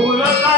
我原来